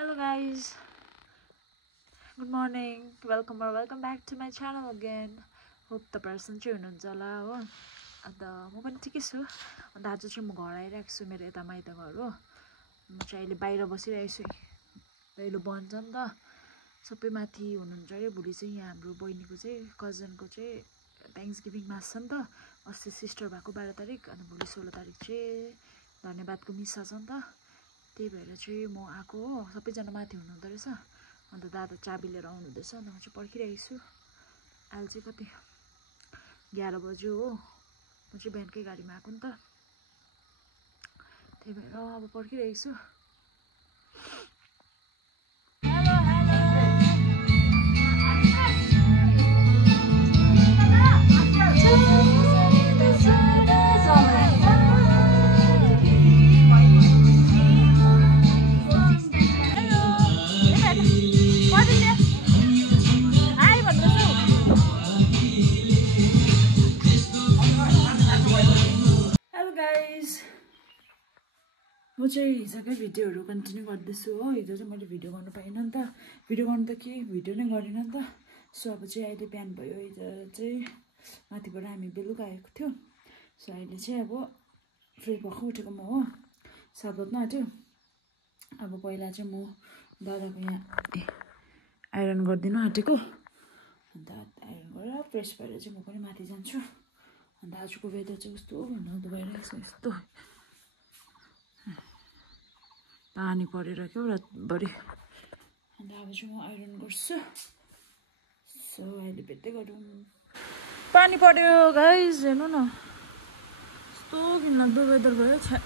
Hello guys, good morning, welcome back to my channel again. Hope the person चाहिँ हुनुहुन्छ होला हो अन्त म पनि ठिकै छु अन्त आज चाहिँ म घर आइरहेको छु मेरो यता माइत घर हो म चाहिँ अहिले बाहिर बसिरहेको छु दैलो बन्छ नि त सबै माथि हुनुहुन्छ रे भोलि चाहिँ यहाँ हाम्रो बहिनीको चाहिँ कजनको चाहिँ थ्याङ्क्सगिभिङ मास छ नि त अस्ति सिस्टर भएको 12 तारिक अनि भोलि 16 तारिक चाहिँ धन्यवादको मिसा छ नि त त्यही भएर चाहिँ म आएको हो सबैजना माथि हुनुहुँदो रहेछ अन्त दादा चाबी लिएर आउनुहुँदैछ अन्त म चाहिँ पर्खिरहेको छु अहिले चाहिँ कति 11 बज्यो हो म चाहिँ बिहानकै गाडीमा आएको नि त त्यही भएर अब पर्खिरहेको छु म चाहिँ हिजोकै भिडियोहरू कन्टिन्यू गर्दैछु हो हिजो चाहिँ मैले भिडियो गर्नु पाइनँ नि त भिडियो गर्नु त के भिडियो नै गरिनँ नि त सो अब चाहिँ अहिले बिहान भयो हिजो चाहिँ माथिबाट हामी बेलुका आएको थियो सो अहिले चाहिँ अब फ्रेस भएको उठेको म हो 7 बज्न आँट्यो अब पहिला चाहिँ म दादाको यहाँ आइरन गरिदिनु आँटेको अन्त आइरन गरेर फ्रेस भएर चाहिँ म पनि माथि जान्छु अन्त आजको वेदर चाहिँ कस्तो भन्नु भइरहेको छ यस्तो पानी परेर क्या रातभरि अन्त अब चाहिँ म आइरन गर्छु सो अहिले भेट्दै गरौँ पानी पर्यो गाइज हेर्नु न यस्तो घिनलाग्दो वेदर भयो छ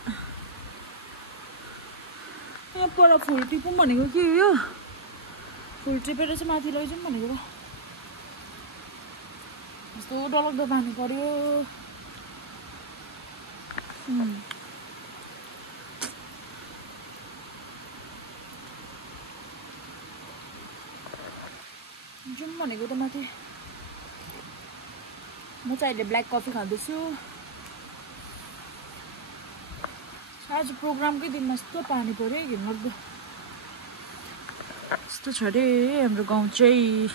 यहाँ पर फुल टिपौँ भनेको के हो फुल टिपेर चाहिँ माथि लैजाउँ भनेको त यस्तो डरलाग्दो पानी पर्यो जाउँ भनेको त माथि म चाहिँ अहिले ब्ल्याक कफी खाँदैछु आज प्रोग्रामकै दिनमा यस्तो पानी पर्यो घिनलाग्दो यस्तो छ अरे हाम्रो गाउँ चाहिँ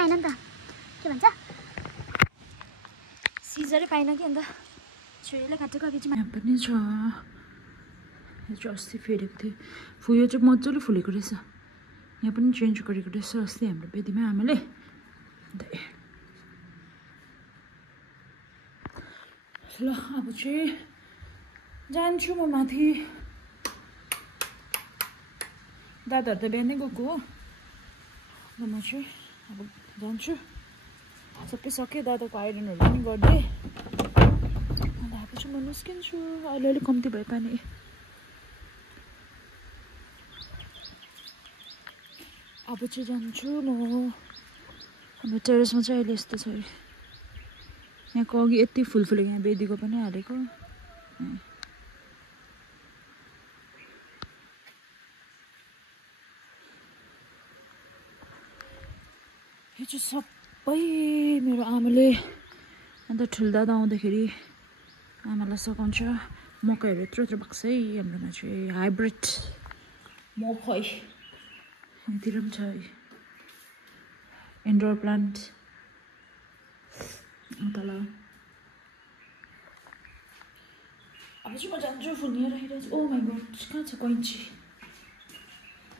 पाइन नि त के भन्छ सिजरै पाइन कि अन्त छुरीले काटेको बिचमा यहाँ पनि छ यो चाहिँ अस्ति फेरेको थिएँ फुयो चाहिँ मजाले फुलेको रहेछ यहाँ पनि चेन्ज गरेको रहेछ अस्ति हाम्रो बेदीमा आमाले ल अब चाहिँ जान्छु म माथि दादाहरू त बिहानै गएको हो र म चाहिँ अब जान्छु सबै सक्यो दादाको आइरनहरू पनि गरिदिएँ अन्त अब चाहिँ म निस्किन्छु अहिले अलिक कम्ती भयो पानी अब चाहिँ जान्छु म हाम्रो टेरेसमा चाहिँ अहिले यस्तो छ यहाँको अघि यति फुल फुलेको यहाँ बेदीको पनि हालेको यो चाहिँ सबै मेरो आमाले अन्त ठुल्दादा आउँदाखेरि आमालाई सघाउँछ मकैहरू यत्रो यत्रो भएको छ है हाम्रोमा चाहिँ हाइब्रिड मकै यहाँतिर पनि छ इन्डोर प्लान्ट तल अब चाहिँ म जान्छु फोन यहाँ राखिरहेको छु। ओ माई गड कहाँ छ कैँची?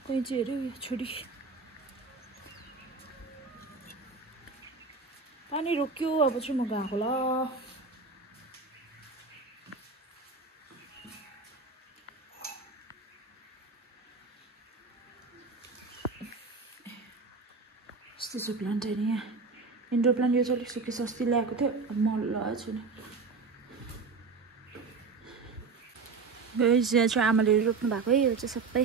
कैँची हेऱ्यो यो छोरी। पानी रोक्यो अब चाहिँ म गएको ल। यस्तो छ प्लान्ट होइन यहाँ। इन्डोर प्लान्ट यो चाहिँ अलिक सुकेछ। अस्ति ल्याएको थियो मल लगाएको छु नि। यहाँ चाहिँ आमाले रोप्नु भएको है यो चाहिँ सबै।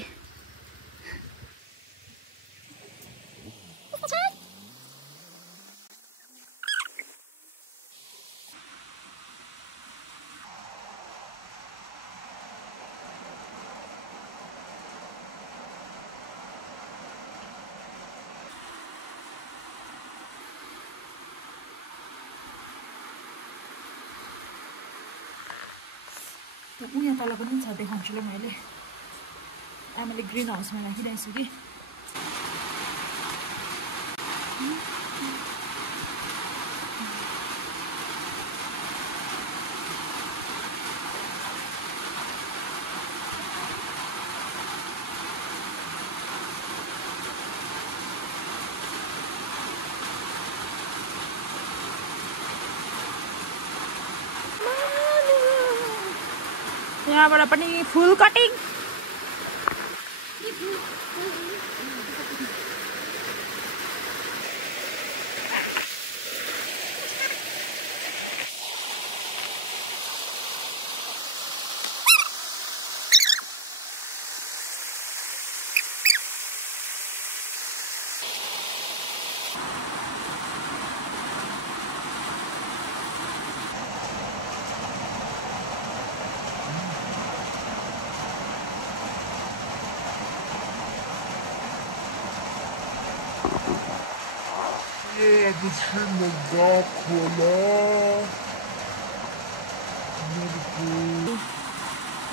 यहाँ तल पनि छ देखाउँछु ल मैले। आमाले ग्रिन हाउसमा राखिरहेको छु कि। यहाँबाट पनि फुल कटिङ।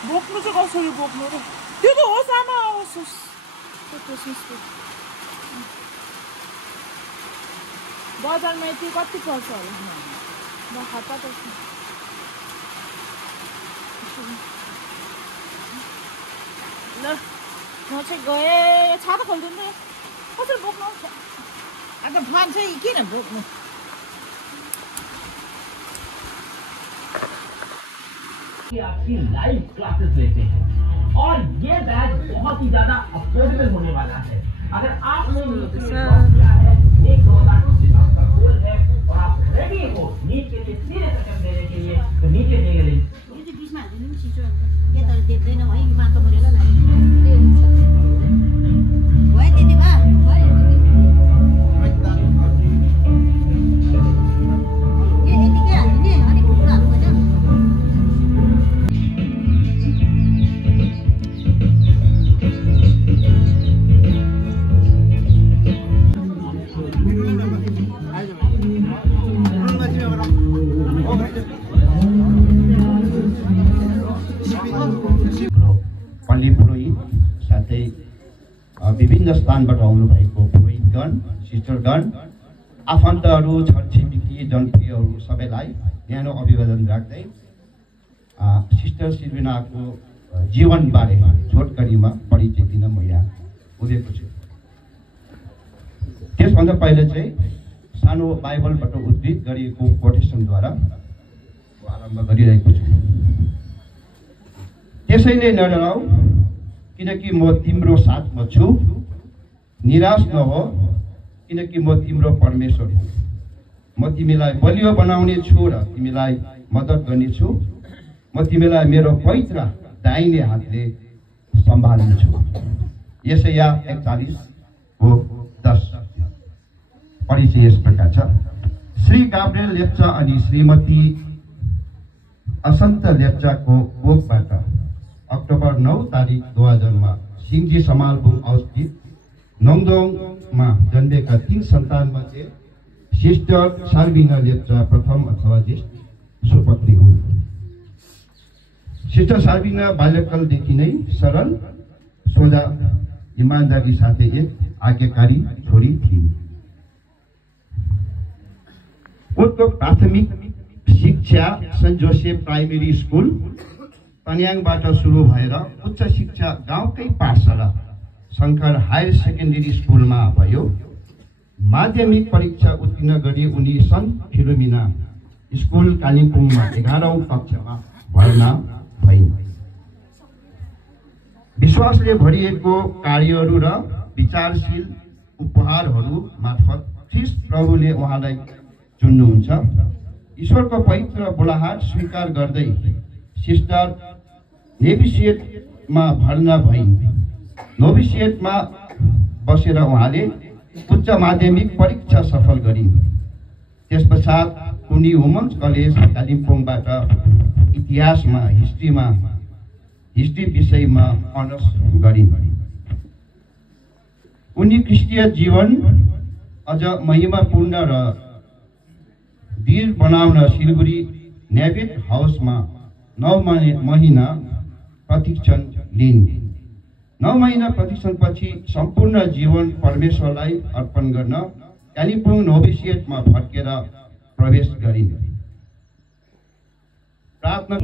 बोक्नु चाहिँ कसरी बोक्नु र? त्यो त होस् आमा होस् होस्। बजारमा यति कति पर्छ होला? म खाता त ल म चाहिँ गएँ। छाता खोलिदिनु नि। कसरी बोक्नु आउँछ? अन्त फोन चाहिँ किन बोक्नु? आपकी लाइव क्लासेस लेते हैं और ये बैच बहुत ही ज्यादा अफोर्डेबल होने वाला है। अगर आप लोग एक 2022 का गोल है और आप रेडी हो नीट के लिए सीधे टक्कर देने के लिए तो नीचे दिए लिंक यो चाहिँ बिचमा हाल्दिनु नि छिटो। या त देख्दैनौ है माटो मरेर लाग्यो। भयो त्यति भए यतिकै हाल्दिने अलिक ठुलो हाल्नु पर्छ। पल्ली पुरोहित साथै विभिन्न स्थानबाट आउनुभएको पुरोहितगण, सिस्टरगण, आफन्तहरू, छरछिमेकी, जनप्रियहरू सबैलाई न्यानो अभिवादन राख्दै सिस्टर सिल्भिनाको जीवनबारे छोटकरीमा परिचय दिन म यहाँ उभिएको छु। त्यसभन्दा पहिले चाहिँ सानो बाइबलबाट उद्धृत गरिएको कोटेसनद्वारा आरम्भ गरिरहेको छु। त्यसैले नडराऊ किनकि म तिम्रो साथमा छु, निराश नहो किनकि म तिम्रो परमेश्वर हुँ। म तिमीलाई बलियो बनाउने छु र तिमीलाई मद्दत गर्नेछु। म तिमीलाई मेरो पवित्र दाहिने हातले सम्हाल्नेछु। यशाया 41:10 परिचय यस प्रकार छ। श्री गाब्रिएल लेप्चा अनि श्रीमती असन्त लेप्चाको कोखबाट अक्टोबर 9 तारिक 2000 मा सिङ्जी समालबुङ अवस्थित नङदोङमा जन्मेका 3 सन्तानमध्ये सिस्टर सार्बिना लेप्चा प्रथम अथवा ज्येष्ठ सुपत्नी हुन्। सिस्टर सार्बिना बाल्यकालदेखि नै सरल, सोझा, इमानदारी साथै एक आज्ञाकारी छोरी थिइन्। उनको प्राथमिक शिक्षा सेन्ट जोसेफ प्राइमेरी स्कुल तन्याङबाट सुरु भएर उच्च शिक्षा गाउँकै पाठशाला शङ्कर हायर सेकेन्डरी स्कुलमा भयो। माध्यमिक परीक्षा उत्तीर्ण गरी उनी सन् फिलोमिना स्कुल कालिम्पोङमा 11औं कक्षामा भर्ना भइन्। विश्वासले भरिएको कार्यहरू र विचारशील उपहारहरू मार्फत ख्रीष्ट प्रभुले उहाँलाई चुन्नुहुन्छ। ईश्वरको पवित्र बोलाहाट स्वीकार गर्दै सिस्टर नोभिसिएटमा भर्ना भइन्। नोभिसिएटमा बसेर उहाँले उच्च माध्यमिक परीक्षा सफल गरिन्। त्यसपश्चात उनी वुमन्स कलेज कालिम्पोङबाट इतिहासमा हिस्ट्री विषयमा अनर्स गरिन्। उनी क्रिस्टीय जीवन अझ महिमापूर्ण र दृढ बनाउन सिलगढी नेभेट हाउसमा 9 महिना प्रशिक्षण लिइन्। 9 महिना प्रशिक्षणपछि सम्पूर्ण जीवन परमेश्वरलाई अर्पण गर्न कालिम्पोङ नोभिसिएटमा फर्केर प्रवेश गरिन्। प्रार्थना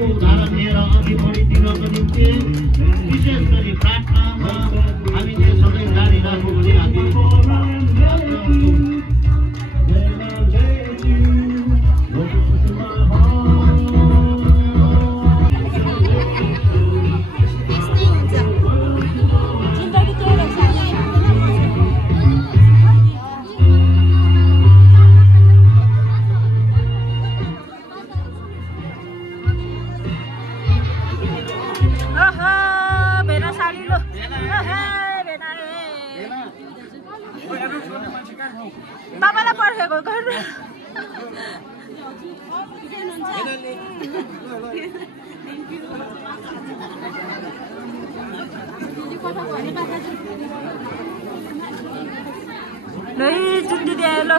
उदाहरण लिएर अघि बढिदिनको निम्ति विशेष गरी प्रार्थनामा हामीले सबै जारी राख्नु भने हामी तपाईँलाई पर्खेको गर्नु नै चुन्डी दिए ल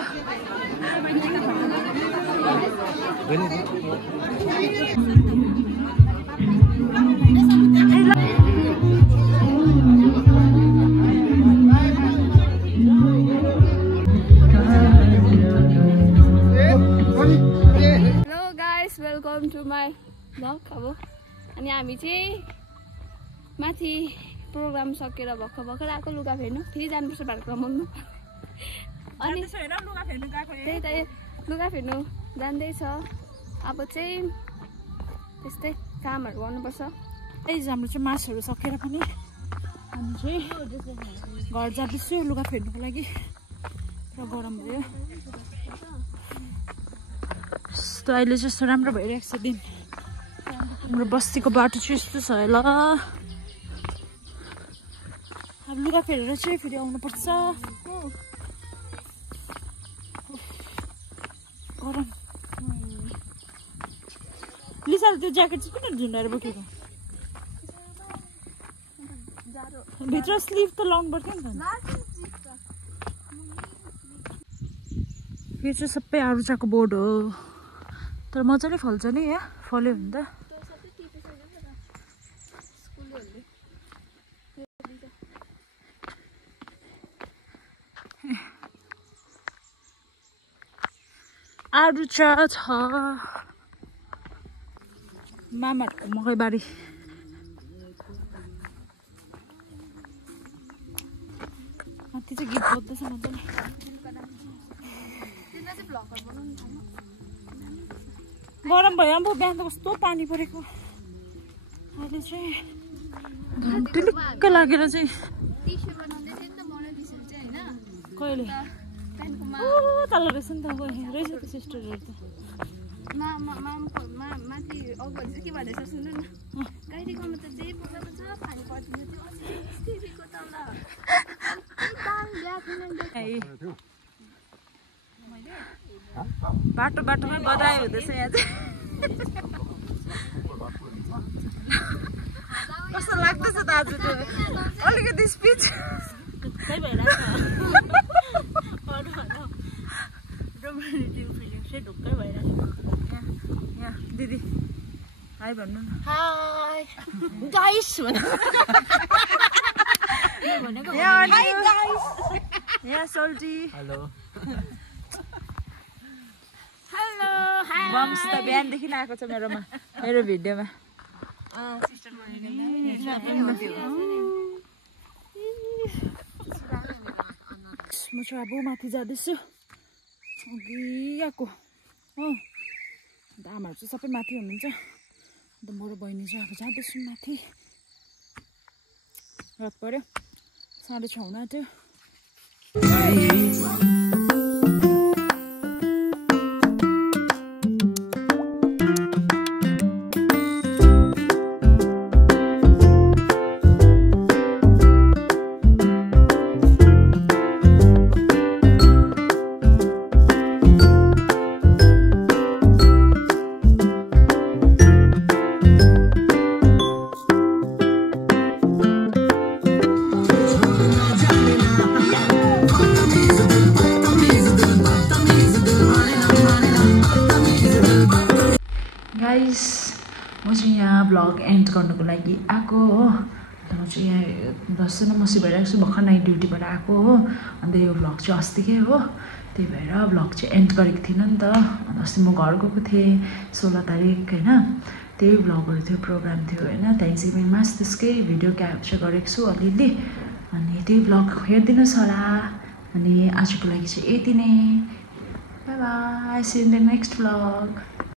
वेलकम टु माई ब्लग। अब अनि हामी चाहिँ माथि प्रोग्राम सकेर भर्खर आएको लुगा फेर्नु, फेरि जानुपर्छ भाटक्रममा। अनि त्यही त लुगा फेर्नु जाँदैछ। अब चाहिँ त्यस्तै कामहरू गर्नुपर्छ। त्यही हाम्रो चाहिँ मासहरू सकेर पनि हामी चाहिँ घर जाँदैछु लुगा फेर्नुको लागि। र गरम भयो यस्तो अहिले चाहिँ यस्तो राम्रो भइरहेको छ दिन। हाम्रो बस्तीको बाटो चाहिँ यस्तो छ ल। अब लुगा फेरेर चाहिँ फेरि आउनुपर्छ। गरम लिसाले त्यो ज्याकेट चाहिँ किन झुन्डाएर बोकेको? भित्र स्लिभ त लाउनु पर्थ्यो नि त। यो चाहिँ सबै आरुचाको बोर्ड हो, तर मजाले फल्छ नि यहाँ। फल्यो भने त आरुचा छ। मामाहरूको मकैबारी माथि चाहिँ गीत बज्दैछ मजाले। गरम भयो अब बिहान त कस्तो पानी परेको। अहिले चाहिँ ढुलुक्क लागेर चाहिँ कहिले पेन्टकोमा तल रहेछ नि त रहेछ त सिस्टरहरू त माथि अगाडि चाहिँ के भन्दैछ सुन्नु न गाईको त जे पुग्नु छ पानी पर्दिनु त्यो अस्तिको तल बाटोमै बधाई हुँदैछ यहाँ चाहिँ कस्तो लाग्दैछ दाजु त्यो अलिकति स्पिच ढुक्कै भइरहेको ढुक्कै भइरहेको यहाँ दिदी हाई भन्नु न हाई गाइस यहाँ सोल्टी हेलो बम्स त बिहानदेखि आएको छ मेरो भिडियोमा म चाहिँ अब माथि जाँदैछु अघि आएको हो अन्त आमाहरू चाहिँ सबै माथि हुनुहुन्छ अन्त म र बहिनी चाहिँ अब जाँदैछु माथि रात पऱ्यो 6:30 हुन आँट्यो म चाहिँ यहाँ भ्लग एन्ड गर्नुको लागि आएको हो अन्त म चाहिँ यहाँ दसजना मसी भइरहेको छु भर्खर नाइट ड्युटीबाट आएको हो अन्त यो भ्लग चाहिँ अस्तिकै हो त्यही भएर भ्लग चाहिँ एन्ड गरेको थिइनँ नि त अन्त अस्ति म घर गएको थिएँ 16 तारिक होइन त्यही भ्लगहरू थियो प्रोग्राम थियो होइन थ्याङ्क्सगिभिङमा त्यसकै भिडियो क्याप्चर गरेको छु अलिअलि अनि त्यही भ्लग हेरिदिनुहोस् होला अनि आजको लागि चाहिँ यति नै bye bye see in the next vlog